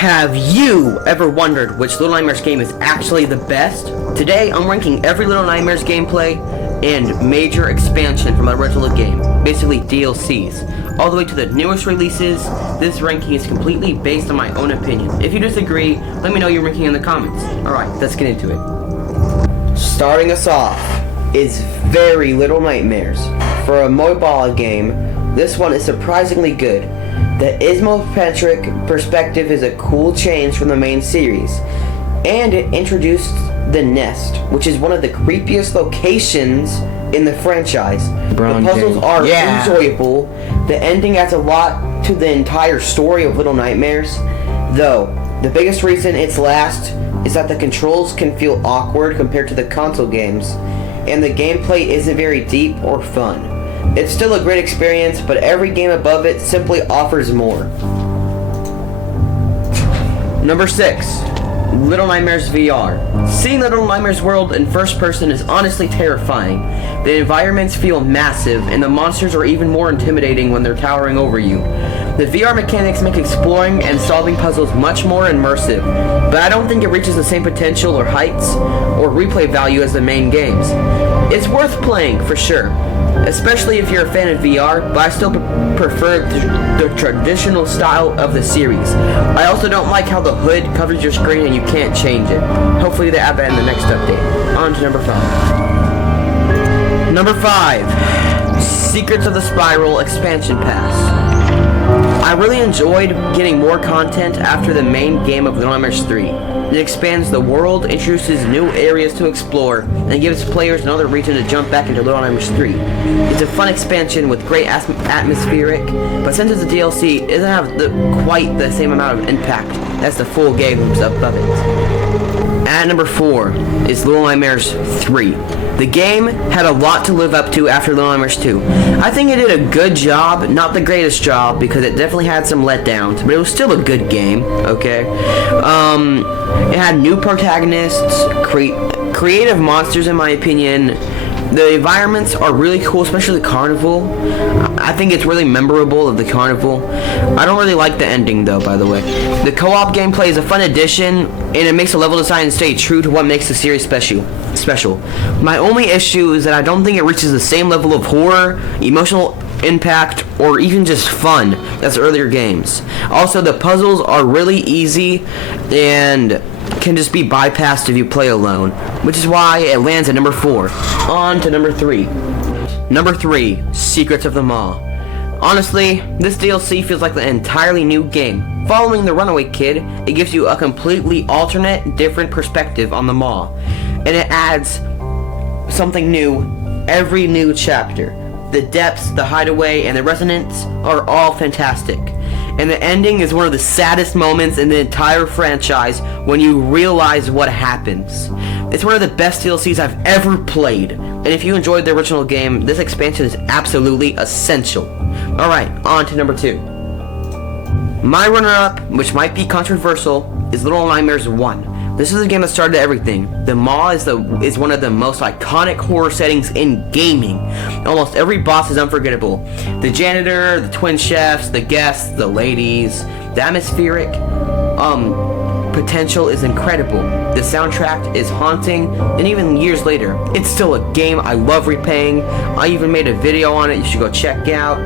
Have you ever wondered which Little Nightmares game is actually the best? Today, I'm ranking every Little Nightmares gameplay and major expansion from the original game, basically DLCs, all the way to the newest releases. This ranking is completely based on my own opinion. If you disagree, let me know your ranking in the comments. Alright, let's get into it. Starting us off is Very Little Nightmares. For a mobile game, this one is surprisingly good. The isometric perspective is a cool change from the main series, and it introduced the Nest, which is one of the creepiest locations in the franchise. The puzzles are enjoyable. The ending adds a lot to the entire story of Little Nightmares, though the biggest reason it's last is that the controls can feel awkward compared to the console games, and the gameplay isn't very deep or fun. It's still a great experience, but every game above it simply offers more. Number 6. Little Nightmares VR. Seeing Little Nightmares world in first person is honestly terrifying. The environments feel massive, and the monsters are even more intimidating when they're towering over you. The VR mechanics make exploring and solving puzzles much more immersive, but I don't think it reaches the same potential or heights or replay value as the main games. It's worth playing for sure, especially if you're a fan of VR, but I still prefer the traditional style of the series. I also don't like how the hood covers your screen and you can't change it. Hopefully they add that in the next update. On to number 5. Number 5. Secrets of the Spiral Expansion Pass. I really enjoyed getting more content after the main game of Little Nightmares 3. It expands the world, introduces new areas to explore, and gives players another reason to jump back into Little Nightmares 3. It's a fun expansion with great atmospheric, but since it's a DLC, it doesn't have quite the same amount of impact as the full games above it. At number 4 is Little Nightmares 3. The game had a lot to live up to after Little Nightmares 2. I think it did a good job, not the greatest job, because it definitely had some letdowns, but it was still a good game, okay? It had new protagonists, creative monsters in my opinion. The environments are really cool, especially the carnival. I think it's really memorable of the carnival. I don't really like the ending though, by the way. The co-op gameplay is a fun addition, and it makes the level design stay true to what makes the series special. My only issue is that I don't think it reaches the same level of horror, emotional impact, or even just fun as earlier games. Also, the puzzles are really easy and can just be bypassed if you play alone, which is why it lands at number 4. On to number 3. Number 3, Secrets of the Maw. Honestly, this DLC feels like an entirely new game. Following the Runaway Kid, it gives you a completely alternate, different perspective on the Maw, and it adds something new every new chapter. The depths, the hideaway, and the resonance are all fantastic. And the ending is one of the saddest moments in the entire franchise when you realize what happens. It's one of the best DLCs I've ever played. And if you enjoyed the original game, this expansion is absolutely essential. Alright, on to number 2. My runner-up, which might be controversial, is Little Nightmares 1. This is a game that started everything. The Maw is one of the most iconic horror settings in gaming. Almost every boss is unforgettable. The janitor, the twin chefs, the guests, the ladies, the atmospheric potential is incredible. The soundtrack is haunting, and even years later, it's still a game I love replaying. I even made a video on it you should go check out.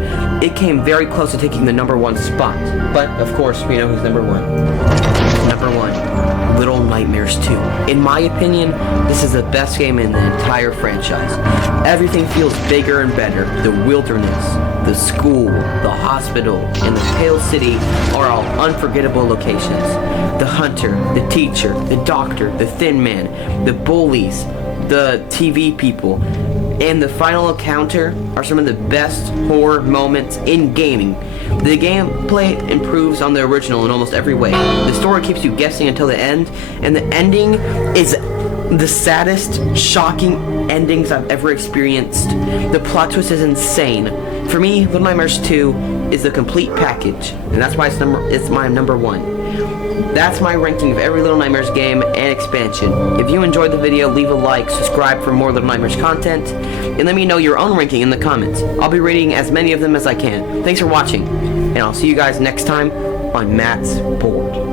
It came very close to taking the number 1 spot. But, of course, we know who's number 1. Number 1. Little Nightmares 2. In my opinion, this is the best game in the entire franchise. Everything feels bigger and better. The wilderness, the school, the hospital, and the Pale City are all unforgettable locations. The hunter, the teacher, the doctor, the thin man, the bullies, the TV people, and the final encounter are some of the best horror moments in gaming. The gameplay improves on the original in almost every way. The story keeps you guessing until the end, and the ending is the saddest, shocking endings I've ever experienced. The plot twist is insane. For me, Little Nightmares 2 is the complete package, and that's why it's my number 1. That's my ranking of every Little Nightmares game and expansion. If you enjoyed the video, leave a like, subscribe for more Little Nightmares content, and let me know your own ranking in the comments. I'll be reading as many of them as I can. Thanks for watching, and I'll see you guys next time on Matt's Board.